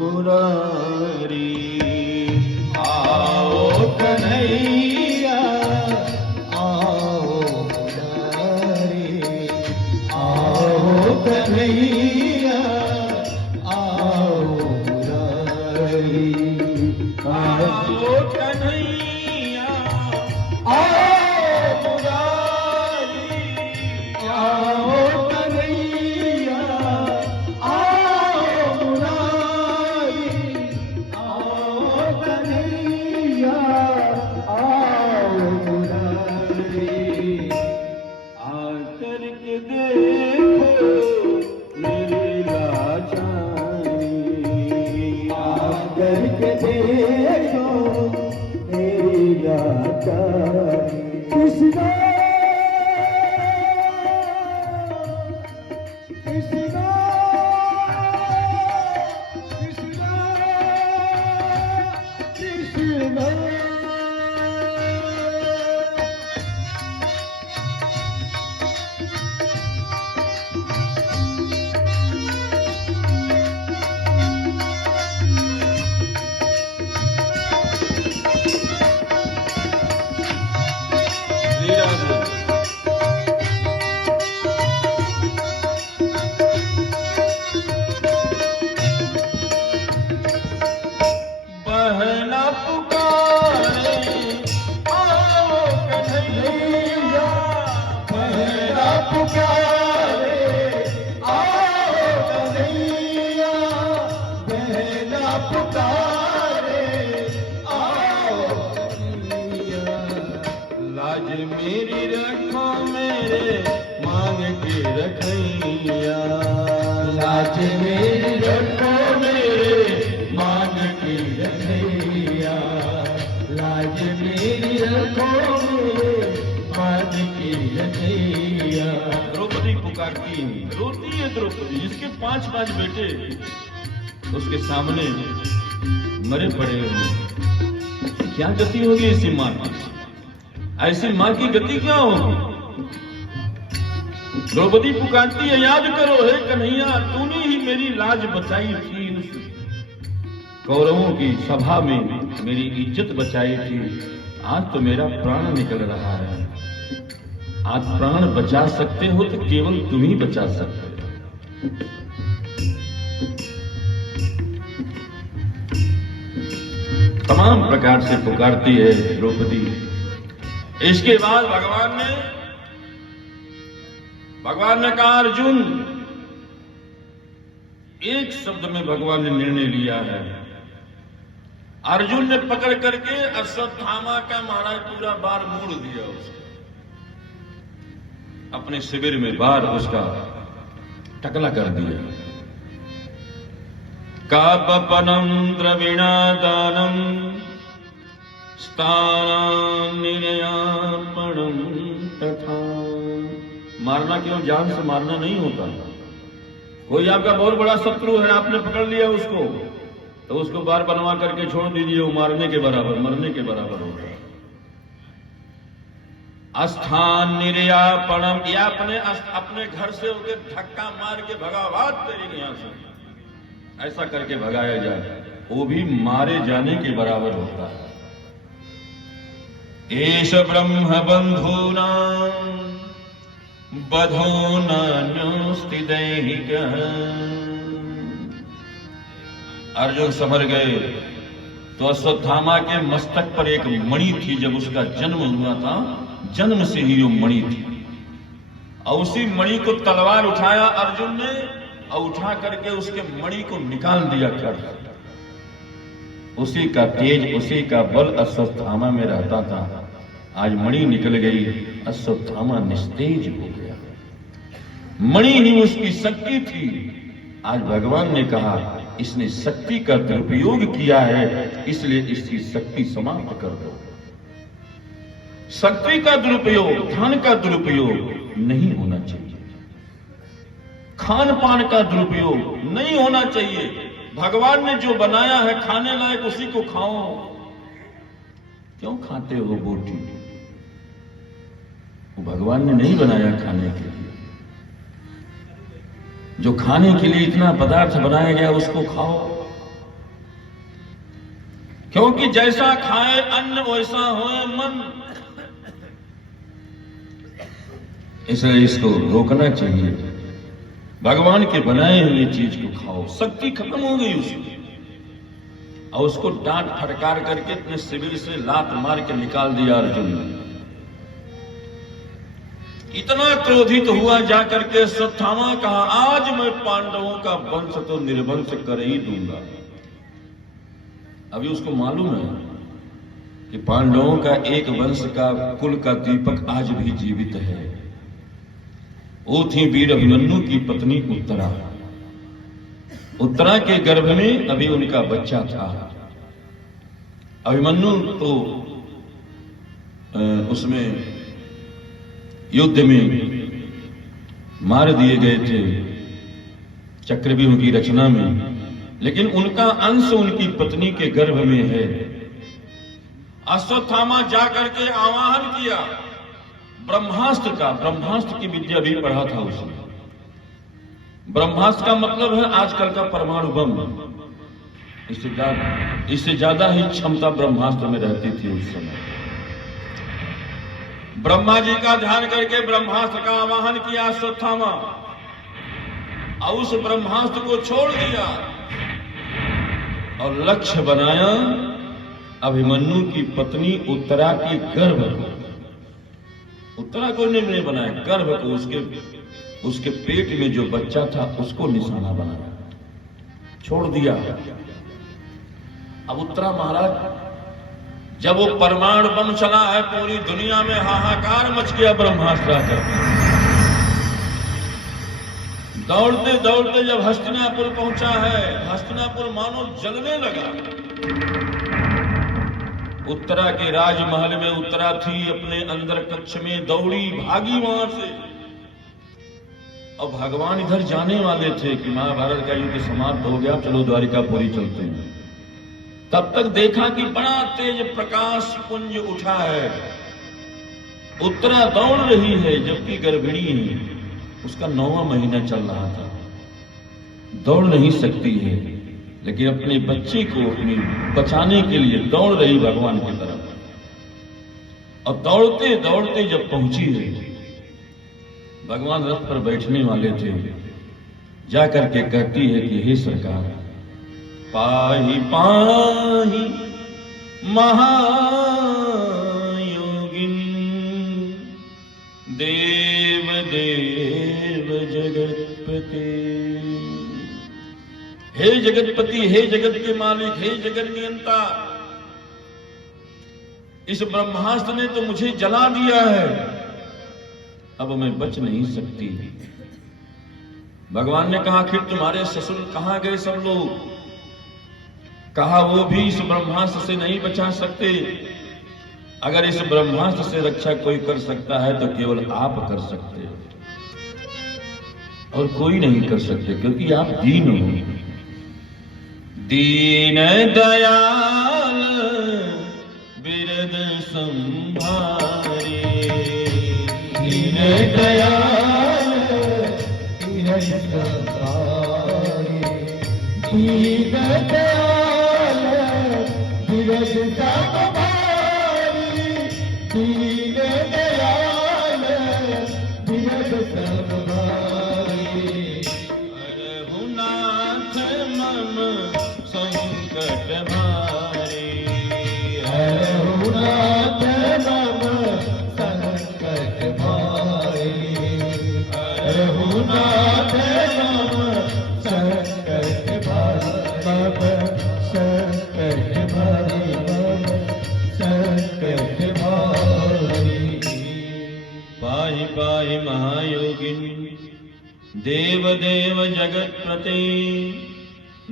मुरारी आओ कन्हैया आओ मुरारी आओ कन्हैया आओ मुरारी आओ कन्हैया आओ मुरारी आओ कन्हैया आओ मुरारी आओ कन्हैया आओ मुरारी आकर के देखो मेरी लाचारी आकर के देखो मेरी लाचारी कृष्णा कृष्णा कृष्णा कृष्णा बहना पुकारे आओ कन्हैया बहना पुकारे आओ कन्हैया बहना पुकारे आओ कन्हैया लाज मेरी रखो मेरे मांग के रखैया लाज मेरी रखो मेरे मांग के रखैया लाज मेरी रखो मेरे मांग के रखैया। द्रौपदी पुकारती रोती है द्रौपदी जिसके 5 बेटे उसके सामने मरे पड़े हैं। क्या गति होगी ऐसी मां की? ऐसी मां की गति क्या होगी? द्रौपदी पुकारती है याद करो हे कन्हैया तूने ही मेरी लाज बचाई थी उस कौरवों की सभा में मेरी इज्जत बचाई थी। आज तो मेरा प्राण निकल रहा है। आज प्राण बचा सकते हो तो केवल तुम ही बचा सकते हो। तमाम प्रकार से पुकारती है द्रौपदी। इसके बाद भगवान ने कहा अर्जुन एक शब्द में भगवान ने निर्णय लिया है। अर्जुन ने पकड़ करके अश्वत्थामा का महाराज पूरा बार मोड़ दिया उसको अपने शिविर में बार उसका टकला कर दिया। कापपनम द्रविणादानम स्थानं निर्यापणम तथा। मारना क्यों जान से मारना नहीं होता। कोई आपका बहुत बड़ा शत्रु है आपने पकड़ लिया उसको तो उसको बार बनवा करके छोड़ दीजिए वो मारने के बराबर मरने के बराबर होगा। अस्थान निर्यापणम या अपने घर से उनके धक्का मार के भगावात तेरी यहां से ऐसा करके भगाया जाए वो भी मारे जाने के बराबर होता है। एष ब्रह्म बंधूना बधो नान्योस्ति दैहिकः। अर्जुन समझ गए तो अश्वत्थामा के मस्तक पर एक मणि थी। जब उसका जन्म हुआ था जन्म से ही वो मणि थी और उसी मणि को तलवार उठाया अर्जुन ने और उठा करके उसके मणि को निकाल दिया कर। उसी का तेज उसी का बल अश्वत्थामा में रहता था। आज मणि निकल गई अश्वत्थामा निस्तेज हो गया। मणि ही उसकी शक्ति थी। आज भगवान ने कहा इसने शक्ति का दुरुपयोग किया है इसलिए इसकी शक्ति समाप्त कर दो। शक्ति का दुरुपयोग धन का दुरुपयोग नहीं होना चाहिए। खान पान का दुरुपयोग नहीं होना चाहिए। भगवान ने जो बनाया है खाने लायक उसी को खाओ। क्यों खाते हो बोटी? वो भगवान ने नहीं बनाया खाने के लिए। जो खाने के लिए इतना पदार्थ बनाया गया उसको खाओ, क्योंकि जैसा खाए अन्न वैसा होए मन। इसलिए इसको रोकना चाहिए। भगवान के बनाए हुए चीज को खाओ। शक्ति खत्म हो गई उसकी, और उसको डांट फटकार करके अपने शिविर से लात मार के निकाल दिया अर्जुन ने। इतना क्रोधित हुआ जाकर के अश्वत्थामा कहा, आज मैं पांडवों का वंश तो निर्वंश कर ही दूंगा। अभी उसको मालूम है कि पांडवों का एक वंश का कुल का दीपक आज भी जीवित है। वो थी वीर अभिमन्यु की पत्नी उत्तरा। उत्तरा के गर्भ में अभी उनका बच्चा था। अभिमन्यु तो उसमें युद्ध में मार दिए गए थे चक्रव्यूह की रचना में, लेकिन उनका अंश उनकी पत्नी के गर्भ में है। अश्वत्थामा जाकर के आवाहन किया ब्रह्मास्त्र का। ब्रह्मास्त्र की विद्या भी पढ़ा था उसने। ब्रह्मास्त्र का मतलब है आजकल का परमाणु बम। इससे ज्यादा ही क्षमता ब्रह्मास्त्र में रहती थी उस समय। ब्रह्मा जी का ध्यान करके ब्रह्मास्त्र का आवाहन किया अश्वत्थामा, और उस ब्रह्मास्त्र को छोड़ दिया और लक्ष्य बनाया अभिमन्यु की पत्नी उत्तरा के गर्भ को। उत्तरा को नहीं बनाया, गर्भ को, उसके पेट में जो बच्चा था उसको निशाना बनाया, छोड़ दिया। अब उत्तरा महाराज, जब वो परमाणु बम चला है, पूरी दुनिया में हाहाकार मच गया ब्रह्मास्त्र आकर। दौड़ते दौड़ते जब हस्तिनापुर पहुंचा है, हस्तिनापुर मानो जलने लगा। उत्तरा के राजमहल में उत्तरा थी, अपने अंदर कक्ष में दौड़ी, भागी वहां से। और भगवान इधर जाने वाले थे कि महाभारत का युद्ध समाप्त हो गया, चलो द्वारिकापुरी चलते हैं। तब तक देखा कि बड़ा तेज प्रकाश पुंज उठा है। उत्तरा दौड़ रही है जबकि गर्भिणी है, उसका 9वां महीना चल रहा था। दौड़ नहीं सकती है, लेकिन अपने बच्चे को अपनी बचाने के लिए दौड़ रही भगवान की तरफ। और दौड़ते दौड़ते जब पहुंची है, भगवान रथ पर बैठने वाले थे, जाकर के कहती है कि हे सरकार, पाहि पाहि महायोगिन देव देव जगतपते। हे जगतपति, हे जगत के मालिक, हे जगत नियंता, इस ब्रह्मास्त्र ने तो मुझे जला दिया है, अब मैं बच नहीं सकती। भगवान ने कहा, फिर तुम्हारे ससुर कहां गए सब लोग? कहा, वो भी इस ब्रह्मास्त्र से नहीं बचा सकते। अगर इस ब्रह्मास्त्र से रक्षा कोई कर सकता है तो केवल आप कर सकते हो, और कोई नहीं कर सकते, क्योंकि आप दीन हो। दीन दयाल बिरद संभारे, दीन दयाल बिरद संभारे, दीन दयाल बिरद संभारे, दीन दयाल बिरद संभारे। रघुनाथ मम संकट भारे, रघुनाथ मम संकट भारे, रघुनाथ मम संकट भारे, संकट भारे, संकट भारे। पाहि पाहि महायोगिन देव देव जगत्पते,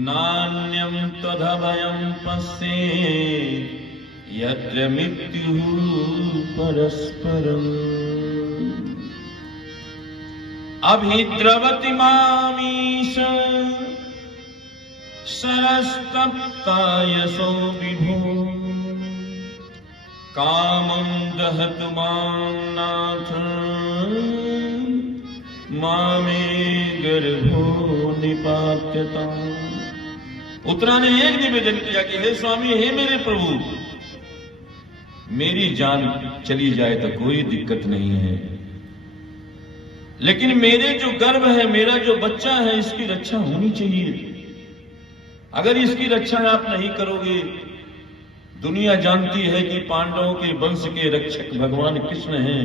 नान्यं तदभयं पश्येत् यत्र मृत्युः परस्परम्। अभिद्रवति मामीश सरस्तप्तायसो विभो, कामं दहतु मां नाथ मामे गर्भो निपात्यता। उत्तरा ने एक निवेदन किया कि हे स्वामी, हे मेरे प्रभु, मेरी जान चली जाए तो कोई दिक्कत नहीं है, लेकिन मेरे जो गर्भ है, मेरा जो बच्चा है, इसकी रक्षा होनी चाहिए। अगर इसकी रक्षा आप नहीं करोगे, दुनिया जानती है कि पांडवों के वंश के रक्षक भगवान कृष्ण हैं,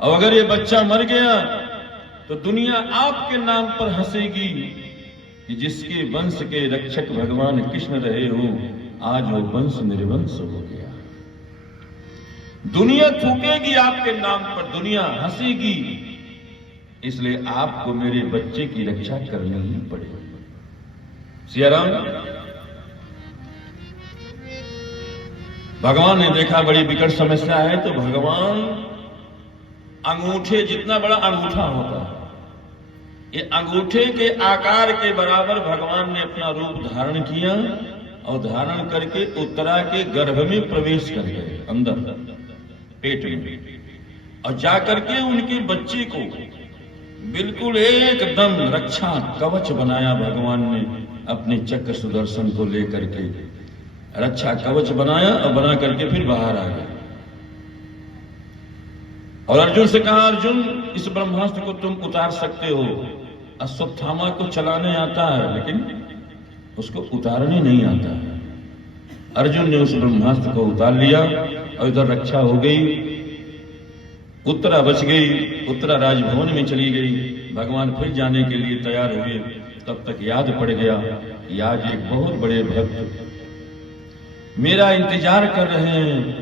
और अगर ये बच्चा मर गया तो दुनिया आपके नाम पर हंसेगी कि जिसके वंश के रक्षक भगवान कृष्ण रहे हो, आज वो वंश निर्वंश हो गया। दुनिया थूकेगी आपके नाम पर, दुनिया हंसेगी, इसलिए आपको मेरे बच्चे की रक्षा करनी ही पड़ेगी। सियाराम, भगवान ने देखा बड़ी विकट समस्या है, तो भगवान अंगूठे, जितना बड़ा अंगूठा होता है, ये अंगूठे के आकार के बराबर भगवान ने अपना रूप धारण किया, और धारण करके उत्तरा के गर्भ में प्रवेश कर गए, अंदर पेट में, और जाकर के उनके बच्चे को बिल्कुल एकदम रक्षा कवच बनाया। भगवान ने अपने चक्र सुदर्शन को लेकर के रक्षा कवच बनाया, और बना करके फिर बाहर आ गए, और अर्जुन से कहा, अर्जुन, इस ब्रह्मास्त्र को तुम उतार सकते हो। अश्वत्थामा को चलाने आता है, लेकिन उसको उतारने नहीं आता है। अर्जुन ने उस ब्रह्मास्त्र को उतार लिया, और इधर रक्षा हो गई, उत्तरा बच गई, उत्तरा राजभवन में चली गई। भगवान फिर जाने के लिए तैयार हुए, तब तक याद पड़ गया, याद एक बहुत बड़े भक्त मेरा इंतजार कर रहे हैं,